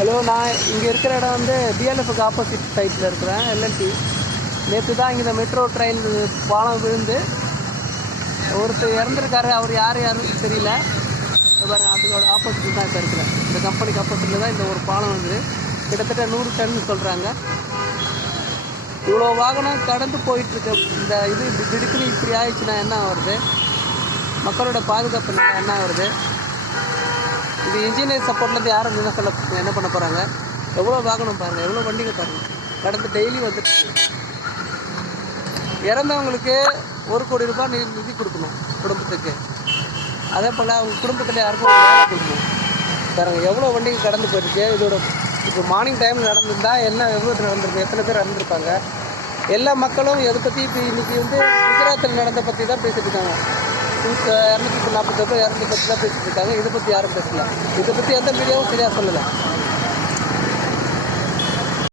Hello, நான் இங்கே இருக்கிற இடம் வந்து டிஎல்எஃப்க்கு ஆப்போசிட் சைட்டில் இருக்கிறேன், எல்என்டி. நேற்று தான் இங்கே இந்த மெட்ரோ ட்ரெயின் பாலம் விழுந்து ஒருத்தர் இறந்துருக்காரு. அவர் யாருன்னு தெரியல. பாருங்க, அதோட ஆப்போசிட்டில் தான் இப்போ இருக்கிறேன். இந்த கம்பெனிக்கு ஆப்போசிட்டில் தான் இந்த ஒரு பாலம் வந்து கிட்டத்தட்ட 100 டன் சொல்கிறாங்க. இவ்வளோ வாகனம் கடந்து போயிட்டுருக்கு. இந்த இது திடுக்குன்னு இப்படி ஆயிடுச்சுன்னா என்ன வருது? மக்களோட பாதுகாப்பு நிலை என்ன வருது? இது இன்ஜினியர் சப்போர்ட்லேருந்து யாரும் என்ன பண்ண போகிறாங்க? எவ்வளோ வாகனம் பாருங்கள், எவ்வளோ வண்டிகள் பாருங்கள் கடந்து டெய்லி வந்துட்டு. இறந்தவங்களுக்கு 1 கோடி ரூபாய் நிதி கொடுக்கணும் குடும்பத்துக்கு. அதே போல் அவங்க குடும்பத்தில் யாருக்கும் வேலை கொடுக்கணும். பாருங்கள் எவ்வளோ வண்டிகள் கடந்து போயிருக்கு. இதோட இப்போ மார்னிங் டைம் நடந்திருந்தால் என்ன விபத்து நடந்திருக்கு, எத்தனை பேர் இறந்துருப்பாங்க. எல்லா மக்களும் எதை பற்றி இப்போ இன்றைக்கி வந்து குஜராத்தில் நடந்த பற்றி தான் பேசிட்டு இருக்காங்க. 240 பேர் இறந்து பற்றி தான் பேசிட்டு இருக்காங்க. இதை பற்றி யாரும் பேசல. இதை பற்றி எந்த மீடியாவும் சரியாக சொல்லலை.